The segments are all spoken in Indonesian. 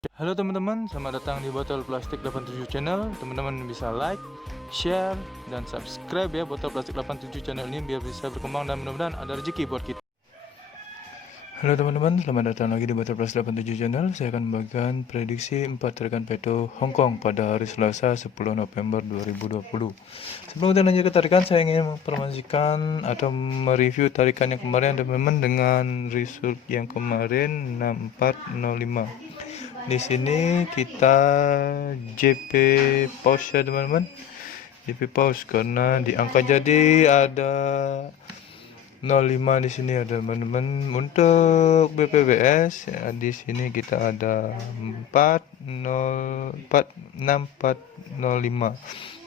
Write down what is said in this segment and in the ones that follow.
Halo teman-teman, selamat datang di Botol Plastik 87 Channel. Teman-teman bisa like, share, dan subscribe ya Botol Plastik 87 Channel ini biar bisa berkembang dan mudah-mudahan ada rezeki buat kita. Halo teman-teman, selamat datang lagi di Botol Plastik 87 Channel. Saya akan membagikan prediksi 4 tarikan peto Hong Kong pada hari Selasa 10 November 2020. Sebelum kita lanjut ke tarikan, saya ingin mempromosikan atau mereview tarikan yang kemarin teman-teman dengan result yang kemarin 6405. Di sini kita JP pause ya teman-teman. JP pause karena di angka jadi ada 05 di sini ya teman-teman. Untuk BPBS ya, di sini kita ada 46405.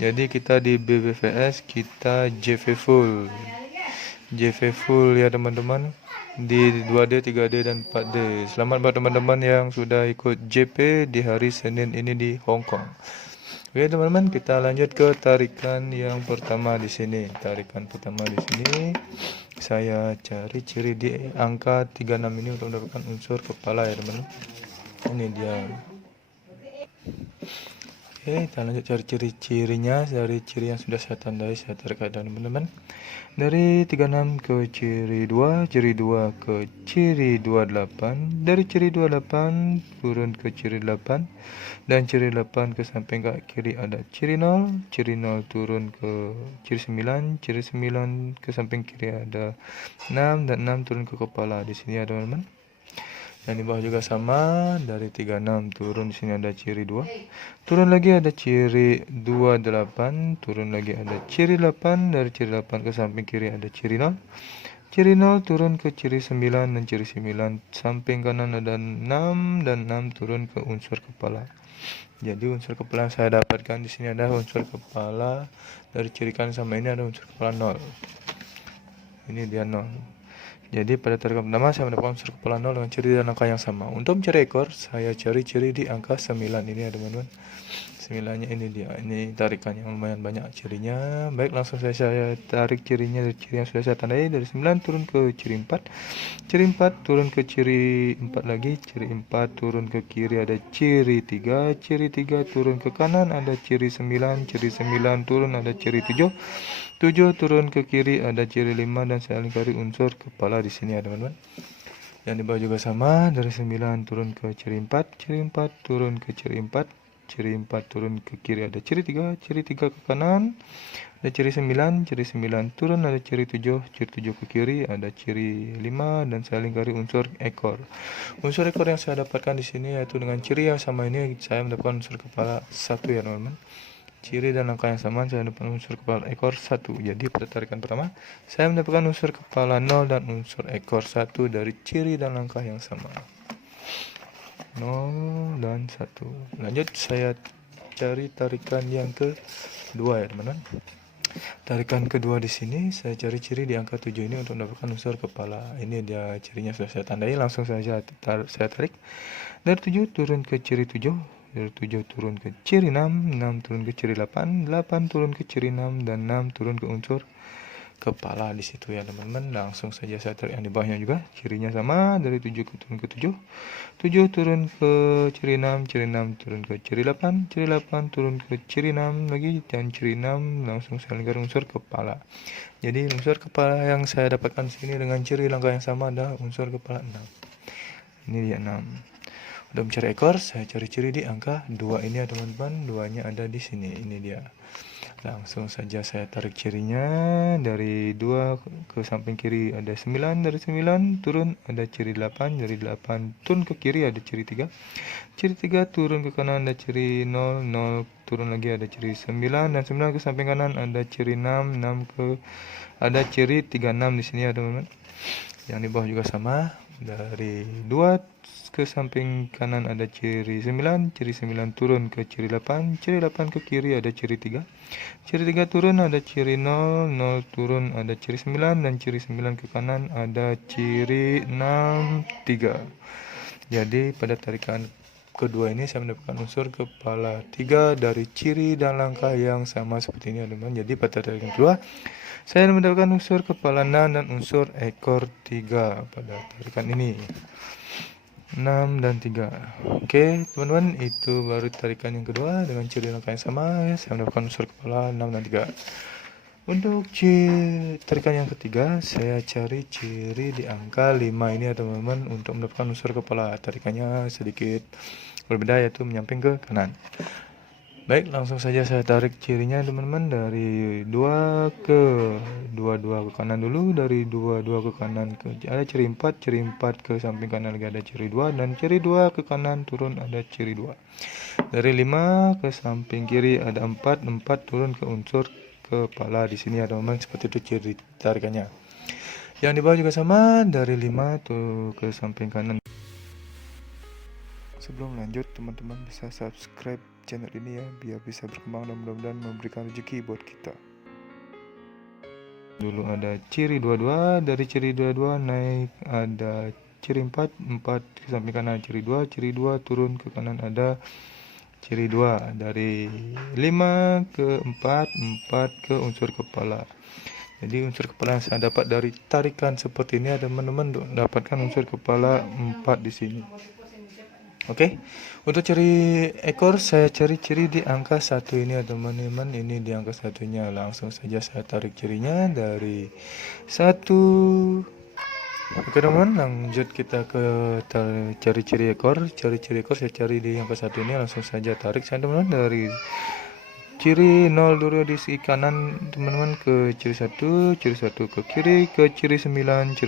Jadi kita di BPBS kita JV full ya teman-teman, di 2D, 3D dan 4D. Selamat buat teman-teman yang sudah ikut JP di hari Senin ini di Hong Kong. Oke teman-teman, kita lanjut ke tarikan yang pertama di sini. Tarikan pertama di sini saya cari ciri di angka 36 ini untuk mendapatkan unsur kepala ya teman-teman. Ini dia. Oke, kita lanjut cari ciri-cirinya dari ciri yang sudah saya tandai, saya tarik ada teman-teman. Dari 36 ke ciri 2 ke ciri 28, dari ciri 28 turun ke ciri 8, dan ciri 8 ke samping ke kiri ada ciri 0 turun ke ciri 9, ciri 9 ke samping kiri ada 6, dan 6 turun ke kepala. Di sini ada teman-teman. Dan di bawah juga sama, dari 36 turun di sini ada ciri 2. Turun lagi ada ciri 28, turun lagi ada ciri 8, dari ciri 8 ke samping kiri ada ciri 0. Ciri 0 turun ke ciri 9, dan ciri 9 samping kanan ada 6, dan 6 turun ke unsur kepala. Jadi unsur kepala yang saya dapatkan di sini ada unsur kepala dari ciri kanan sama ini ada unsur kepala 0. Ini dia 0. Jadi pada tarikan pertama saya mendapatkan unsur kepala 0 dengan ciri dan angka yang sama. Untuk mencari ekor, saya cari ciri di angka 9 ini ya teman-teman. 9-nya ini dia. Ini tarikan yang lumayan banyak cirinya. Baik, langsung saya tarik cirinya dari ciri yang sudah saya tandai. Dari 9 turun ke ciri 4. Ciri 4 turun ke ciri 4 lagi. Ciri 4 turun ke kiri ada ciri 3. Ciri 3 turun ke kanan ada ciri 9. Ciri 9 turun ada ciri 7. 7 turun ke kiri ada ciri 5, dan saya lingkari unsur kepala di sini ya teman-teman. Yang di bawah juga sama, dari 9 turun ke ciri 4, ciri 4 turun ke ciri 4, ciri 4 turun ke kiri ada ciri 3, ciri 3 ke kanan ada ciri 9, ciri 9 turun ada ciri 7, ciri 7 ke kiri ada ciri 5, dan saya lingkari unsur ekor. Unsur ekor yang saya dapatkan di sini yaitu dengan ciri yang sama ini saya mendapatkan unsur kepala 1 ya teman-teman. Ciri dan angka yang sama saya mendapatkan unsur kepala ekor 1. Jadi pada tarikan pertama saya mendapatkan unsur kepala 0 dan unsur ekor 1 dari ciri dan angka yang sama, 0 dan 1. Lanjut saya cari tarikan yang kedua ya teman-teman. Tarikan kedua di sini saya cari ciri di angka 7 ini untuk mendapatkan unsur kepala. Ini dia cirinya sudah saya tandai, langsung saja saya tarik. Dari 7 turun ke ciri 7, dari 7 turun ke ciri 6, 6 turun ke ciri 8, 8 turun ke ciri 6, dan 6 turun ke unsur kepala di situ ya teman-teman. Langsung saja saya tarik yang di bawahnya juga, cirinya sama, dari 7 turun ke 7, 7 turun ke ciri 6, ciri 6 turun ke ciri 8, ciri 8 turun ke ciri 6 lagi, dan ciri 6 langsung saya lingkar unsur kepala. Jadi unsur kepala yang saya dapatkan sini dengan ciri langkah yang sama adalah unsur kepala 6. Ini dia 6. Udah mencari ekor, saya cari ciri di angka 2 ini ya teman-teman. 2-nya ada di sini, ini dia. Langsung saja saya tarik cirinya. Dari 2 ke samping kiri ada 9, dari 9 turun ada ciri 8, dari 8 turun ke kiri ada ciri 3. Ciri 3 turun ke kanan ada ciri 0, 0 turun lagi ada ciri 9, dan 9 ke samping kanan ada ciri 6, 6 ke ada ciri 36 di sini ya teman-teman. Yang di bawah juga sama, dari 2 ke samping kanan ada ciri 9, ciri 9 turun ke ciri 8, ciri 8 ke kiri ada ciri 3, ciri 3 turun ada ciri 0, 0 turun ada ciri 9, dan ciri 9 ke kanan ada ciri 6, 3. Jadi pada tarikan kedua ini saya mendapatkan unsur kepala 3 dari ciri dan langkah yang sama seperti ini teman-teman. Jadi pada tarikan kedua saya mendapatkan unsur kepala 6 dan unsur ekor 3 pada tarikan ini. 6 dan 3. Oke, teman-teman, itu baru tarikan yang kedua dengan ciri langkah yang sama. Saya mendapatkan unsur kepala 6 dan 3. Untuk tarikan yang ketiga, saya cari ciri di angka 5 ini ya teman-teman untuk mendapatkan unsur kepala. Tarikannya sedikit berbeda, yaitu menyamping ke kanan. Baik, langsung saja saya tarik cirinya teman-teman dari 2 ke 22 ke kanan dulu, dari 22 ke kanan ada ciri 4 ke samping kanan lagi ada ciri 2, dan ciri 2 ke kanan turun ada ciri 2. Dari 5 ke samping kiri ada 4 turun ke unsur kepala di sini ya teman-teman, seperti itu ciri tarikannya. Yang di bawah juga sama, dari 5 tuh ke samping kanan. Sebelum lanjut, teman-teman bisa subscribe channel ini ya, biar bisa berkembang dan mudah-mudahan memberikan rezeki buat kita. Dulu ada ciri 22, dari ciri 22 naik ada ciri 4 ke samping kanan ciri 2 turun ke kanan ada ciri 2. Dari 5 ke 4 ke unsur kepala. Jadi unsur kepala yang saya dapat dari tarikan seperti ini ya teman-teman, untuk mendapatkan unsur kepala 4 di sini. Oke, untuk ciri ekor saya cari ciri di angka 1 ini ya teman-teman. Ini di angka satunya, langsung saja saya tarik cirinya dari 1. Oke teman-teman, lanjut kita ke cari ciri ekor. Ciri ekor saya cari di angka 1 ini, langsung saja tarik saya teman-teman dari ciri 0 dulu di sisi kanan teman-teman ke ciri 1 ke kiri ke ciri 9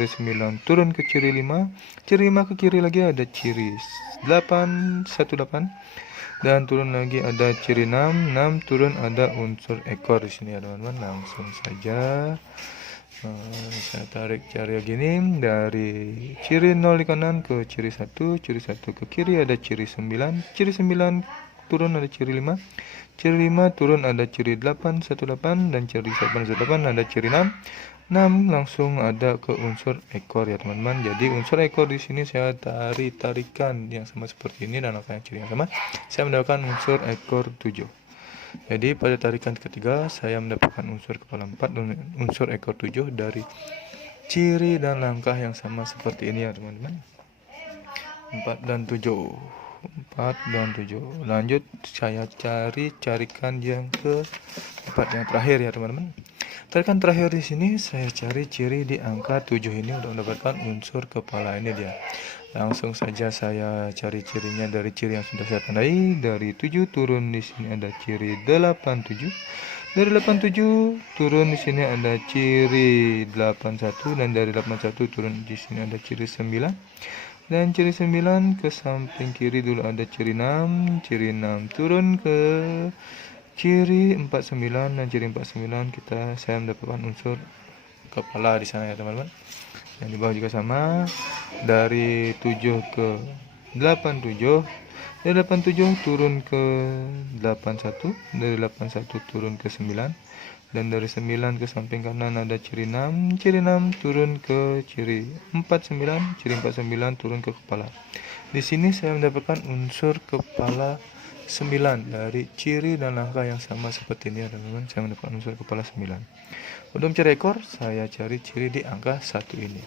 turun ke ciri 5 ke kiri lagi ada ciri 8 dan turun lagi ada ciri 6 turun ada unsur ekor di sini ya teman-teman. Langsung saja saya tarik cari gini dari ciri 0 di kanan ke ciri 1 ke kiri ada ciri 9 turun ada ciri 5 turun ada ciri 8 dan ciri 8 ada ciri 6 langsung ada ke unsur ekor ya teman-teman. Jadi unsur ekor di sini saya tarikan yang sama seperti ini dan angka yang ciri yang sama. Saya mendapatkan unsur ekor 7. Jadi pada tarikan ketiga saya mendapatkan unsur kepala 4 dan unsur ekor 7 dari ciri dan langkah yang sama seperti ini ya teman-teman. 4 dan 7. Lanjut saya carikan yang keempat, yang terakhir ya teman-teman. Tarikan terakhir di sini saya cari ciri di angka 7 ini untuk mendapatkan unsur kepala. Ini dia. Langsung saja saya cari cirinya dari ciri yang sudah saya tandai. Dari 7 turun di sini ada ciri 87. Dari 87 turun di sini ada ciri 81 dan dari 81 turun di sini ada ciri 9. Dan ciri 9 ke samping kiri dulu ada ciri 6 turun ke ciri 49 dan ciri 49 saya mendapatkan unsur kepala di sana ya teman-teman. Yang di bawah juga sama, dari 7 ke 87, dari 87 turun ke 81, dari 81 turun ke 9, dan dari 9 ke samping kanan ada ciri 6 turun ke ciri 49, ciri 49 turun ke kepala. Di sini saya mendapatkan unsur kepala 9 dari ciri dan langkah yang sama seperti ini ya teman-teman. Saya mendapatkan unsur kepala 9. Untuk mencari ekor, saya cari ciri di angka 1 ini.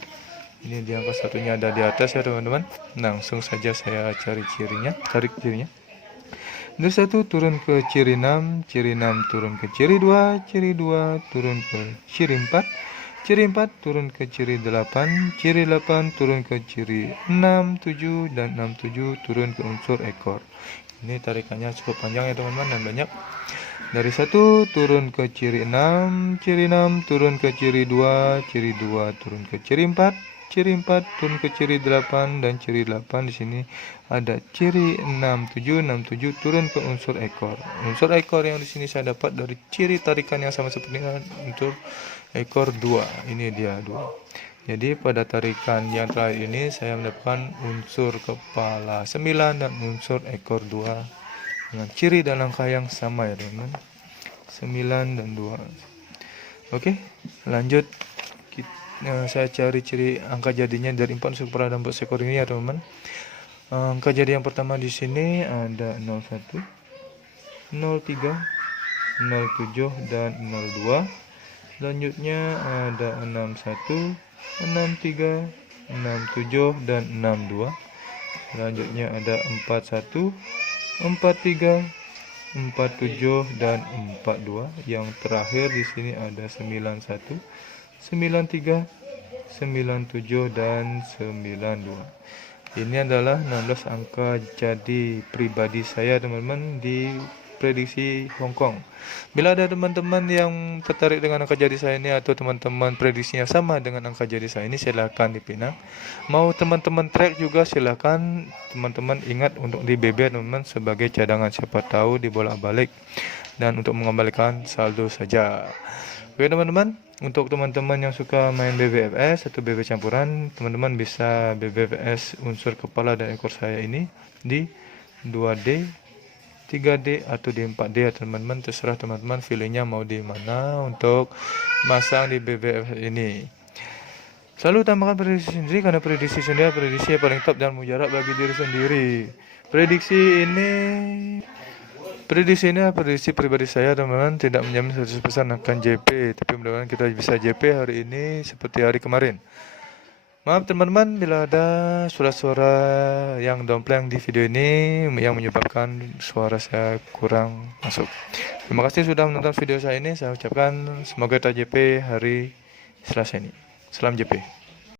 Ini di angka satunya ada di atas ya teman-teman. Langsung saja saya cari cirinya, tarik cirinya. Dari 1 turun ke ciri 6 turun ke ciri 2 turun ke ciri 4 turun ke ciri 8 turun ke ciri 6 7 dan 6 7 turun ke unsur ekor. Ini tarikannya cukup panjang ya teman-teman dan banyak. Dari 1 turun ke ciri 6 turun ke ciri 2 turun ke ciri 4 turun ke ciri 8 dan ciri 8 di sini ada ciri 67 turun ke unsur ekor. Unsur ekor yang di sini saya dapat dari ciri tarikan yang sama seperti untuk ekor 2. Ini dia 2. Jadi pada tarikan yang terakhir ini saya mendapatkan unsur kepala 9 dan unsur ekor 2 dengan ciri dan langkah yang sama ya teman-teman. 9 dan 2. Oke, lanjut. Saya cari ciri angka jadinya dari 4 unsur kepala dan 4 ekor ini ya teman-teman. Angka jadi yang pertama di sini ada 01, 03, 07 dan 02. Selanjutnya ada 61, 63, 67 dan 62. Selanjutnya ada 41, 43, 47 dan 42. Yang terakhir di sini ada 91, 93, 97 dan 92. Ini adalah 16 angka jadi pribadi saya teman-teman di prediksi Hong Kong. Bila ada teman-teman yang tertarik dengan angka jadi saya ini atau teman-teman prediksinya sama dengan angka jadi saya ini, silakan dipinang. Mau teman-teman track juga silakan. Teman-teman ingat untuk di BB teman-teman sebagai cadangan, siapa tahu dibolak-balik, dan untuk mengembalikan saldo saja. Oke teman-teman, untuk teman-teman yang suka main BBFS atau BB campuran, teman-teman bisa BBFS unsur kepala dan ekor saya ini di 2D, 3D atau di 4D ya teman-teman. Terserah teman-teman feelingnya mau di mana untuk masang di BBFS ini. Selalu tambahkan prediksi sendiri, karena prediksi sendiri prediksi yang paling top dan mujarab bagi diri sendiri. Prediksi ini prediksi pribadi saya teman-teman, tidak menjamin 100% akan JP, tapi mudah-mudahan kita bisa JP hari ini seperti hari kemarin. Maaf teman-teman bila ada suara-suara yang dompleng di video ini yang menyebabkan suara saya kurang masuk. Terima kasih sudah menonton video saya ini. Saya ucapkan semoga kita JP hari Selasa ini. Salam JP.